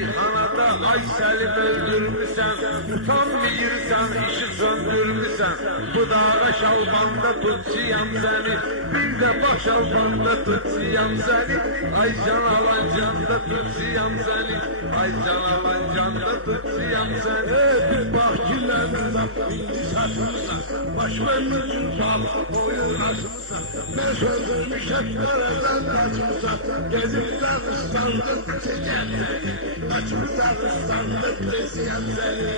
meyhanada ay Selim öldürmüşsen, utanmıyorsan işi söndürmüşsen. Bu dağa şalbanda tutsiyam seni, bir de bak şalbanda tutsiyam seni. Ay can alan canda tutsiyam seni, ay can alan canda tutsiyam seni. Bir bak kirlenmeden bindi saçmışsan, başlarımızın sağlık boyun açmışsan. Ben sözümü şeflerden kaçmışsan, gezip danışsandık çeken seni, kaçıp danışsandık çeken seni.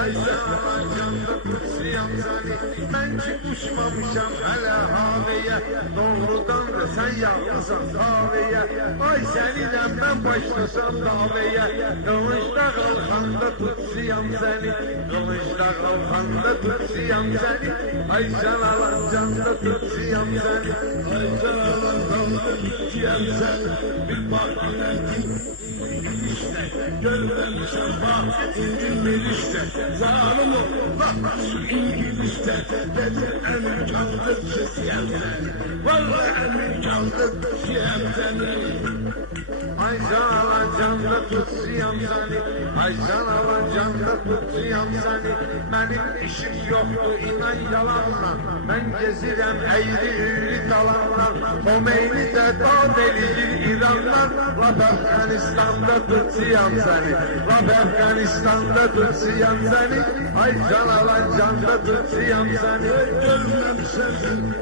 Ay can alan canda tutsiyam seni, ben ki uçmamışam hele haveye. Doğrudan da sen yalnızsan kahveye. Ay seninle ben başlasam daveye. Kılıçta kalkanda tutsiyam seni, kılıçta kalkanda tutsiyam seni. Ay can alan canda tutsiyam seni, Ay can alan canda tutsiyam seni. Bir bak kirlendim işte, görmemişsen bak İngilizce. Zalim ol bak şu İngilizce, dedi emin candı tutsiyam seni. Vallahi emin candı tutsiyam seni. ay can alan canda tutsiyam seni, ay can alan canda tutsiyam seni. Benim işim yoktu inan yalanla, ben gezirem eğri üğri dalanlar. Khomeini'de da delidir İranlar, Laf Afganistan'da tutsiyam seni, Laf Afganistan'da tutsiyam seni. Ay can alan canda tutsiyam seni. Görmemişsin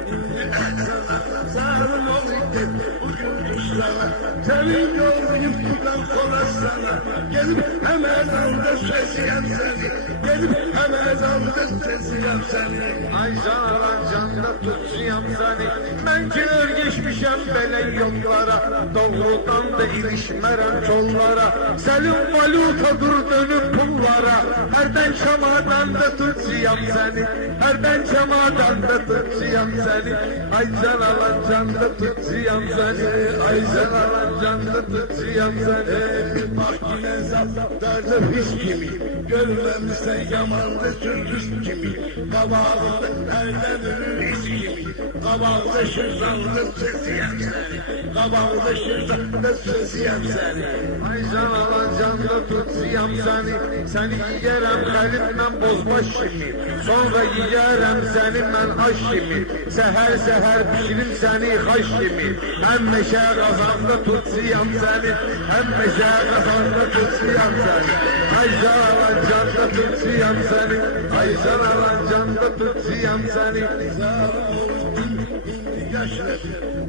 zalim ol git bugün kuşlara. Senin yollayıp buradan kolasana. Gelip hemen aldı sesiyem seni, gelip hemen aldı sesiyem seni. Ay can alan canda tutsiyam seni. Ben ki örgeçmişem böyle yollara, doğrudan da ilişmerem çollara. Selim valutadır dönüp pullara, herden şamadan da tutsiyam seni, herden şamadan da tutsiyam seni. Ay can alan canda tutsiyam seni, ay can alan canda tutsiyam seni. Bir bak yine zaptarda pis kimi, görmemişsen yamandı sürdüz kimi. Kabağında nereden ölür his kimi, kabağında şırzanlı sesiyem seni, kabağında şırzanlı sesiyem seni. Ay can alan canda tutsiyam seni, seni yiyerem kalipmen bozbaş kimi. Sonra yiyerem seni ben aş kimi, seher seher pişirim seni haş kimi. Hem meşe kazanda tutsiyam seni, hem meşe kazanda tutsiyam seni. Ay can alan canda tutsiyam seni, ay can alan canda tutsiyam seni.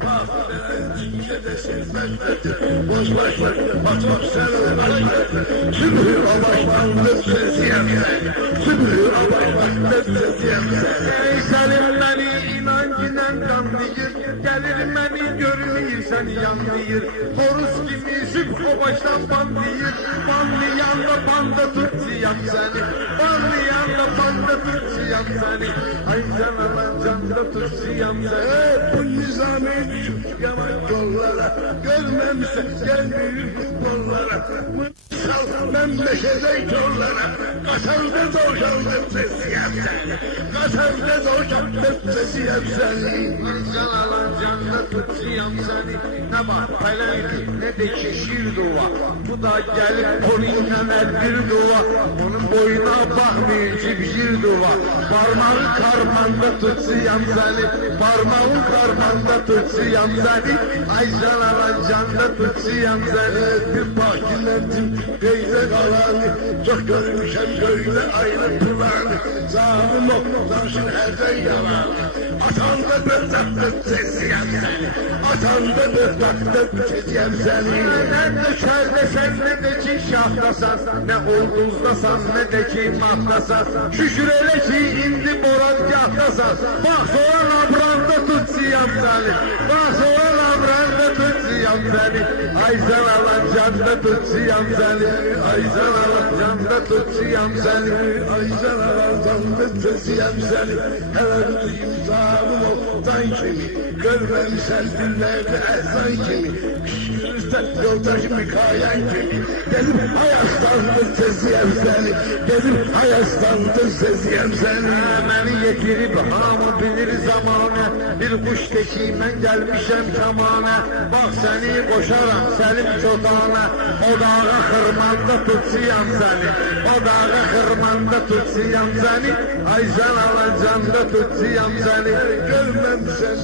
Bak ben içinde de seslenmedim, bozbaşlar patron sen başladı. Sübhü başlandı sesiyem seni, sübhü başlandı sesiyem seni. Ey Selim beni inancıyla kandıyır, gelir beni görmeyir seni yanlıyır. Horus gibi sübh o baştan bandıyır, banlayan da banda tutsiyam seni, banlayan da banda tutsiyam seni. Ay can alan canda tutsiyam seni. Bu nizami düşüp yaman yollara, görmemişsen gelmiyor futbollara. Mısal ben meşede yollara, kasarda doğuşandı sesiyem seni, kasarda doğuşandı sesiyem seni. Can alan canda tutsiyam seni. Ne bak feleydi ne de şişir duva, bu da gelip onunla bir duva. Onun boyuna bakmayın cibşir duva. Parmağın karmanda tutsiyam seni, parmağın karmanda tutsiyam seni. Ay can alan canda tutsiyam seni. Bir bakilendim beyde kalanı, çok görmüşem böyle ayrıntılarını. Zalim olmadan herden yalanı, atanda bir tatlı sesiyem seni, atanda bir tatlı sesiyem seni. Ne düşerde sen ne de ki şahtasan, ne olduzdasan ne de ki mahtasan. Şükür ele ki indi borazgahtasan, bak soğan abranda tutsiyam seni, bak soğan abranda tutsiyam seni. Ay can alan canda tutsiyam seni, ay can alan canda tutsiyam seni. Ay can alan canda sesiyem seni. Hele duyayım zalim oldan kimi, görmemişsen dillerde ehsan kimi. Kışkırırsan yoldaşım kayan kimi, gelip hayattandır sesiyem seni, gelip hayattandır sesiyem seni. Beni getirip hamı bilir zamanı, bir kuş tekimen gelmişem kamana. Bak seni səni qoşaram Səlim çotağına. O dağa xırmanda tutsiyam səni. O dağa xırmanda tutsiyam səni. Aycan alacanda tutsiyam səni. Görməmişsən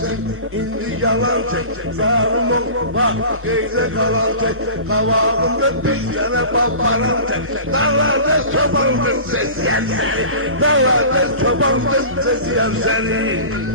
indi yalan çək. Zalim ol bak geyze kalan tek. Kavağında bir tane paparan tek. Dağlarda çobandır ses yer seni. Dağlarda çobandır ses yer seni.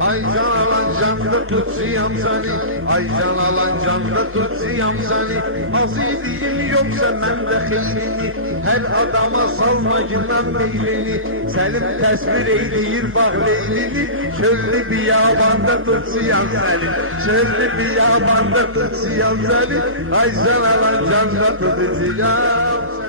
Aycan alacanda tutsiyam səni. Aycan alacanda tutsiyam səni. Az idiyim yoksa məndə xeylini. Hər adama salma girməm meylini. Səlim təsvir eyləyir bax leylini. Çöllü biyabanda tutsiyam səni. Çöllü biyabanda tutsiyam səni. Aycan alacanda tutsiyam səni.